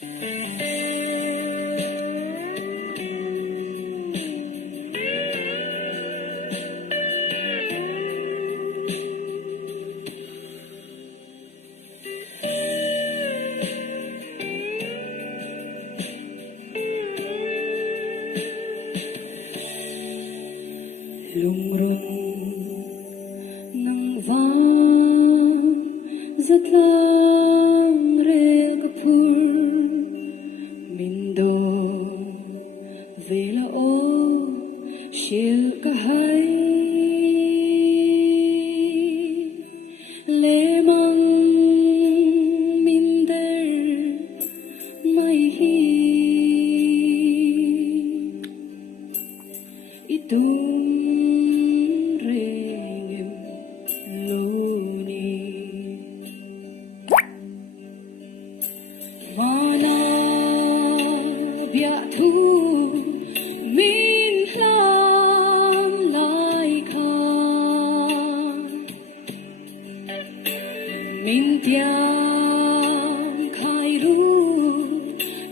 lùng rùng nang vang rất lang rel kapur mindo vela o shil kahai lemang minder mai hi itung Mana bia thu min lam lai kha min tiang khai ru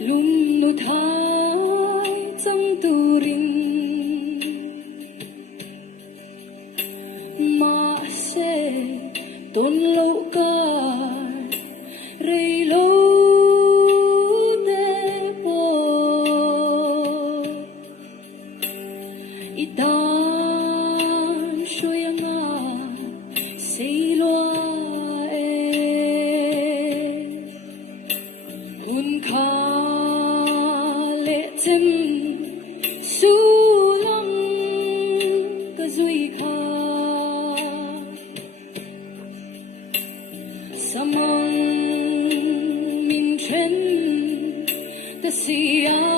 lum nu thai chang turin ma se ton lo ka rei lo itan shoyanga seilwa hun kha le tim sulang ka zui kha samang min chen ta sia